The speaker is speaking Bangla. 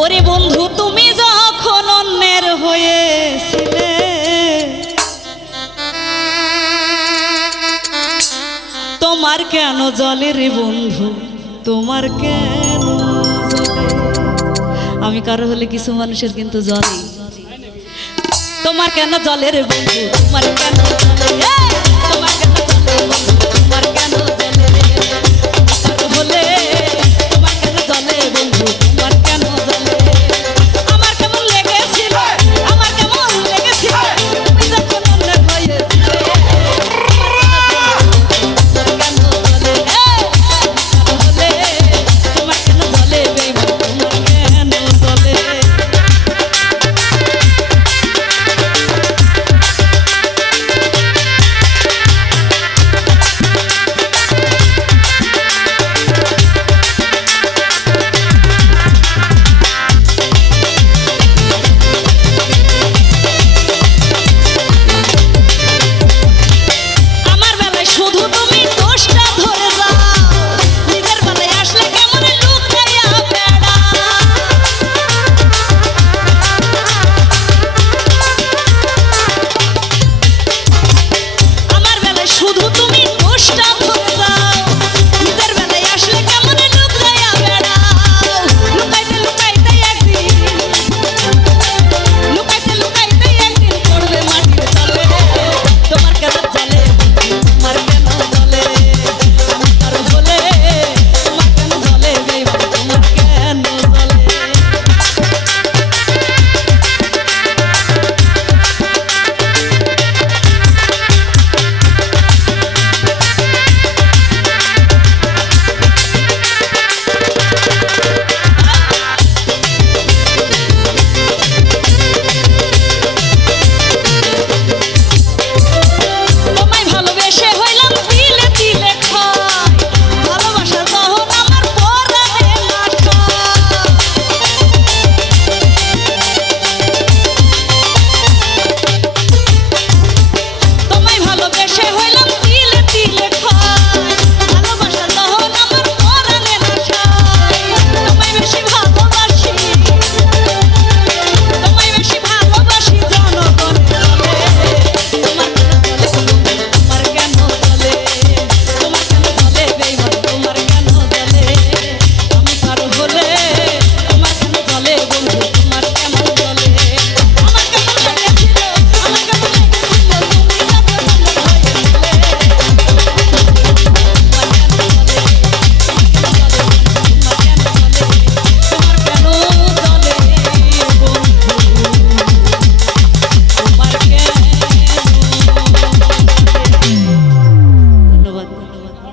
ওরে বন্ধু, তুমি যখন অন্যের হয়েছিলে, তোমার কেন জলে রে বন্ধু? তোমার কেন আমি কারও হলে কিছু মানুষের কিন্তু জলে। তোমার কেন জলে রে বন্ধু? তোমার কেন তোমার কেন বন্ধু? তোমার কেন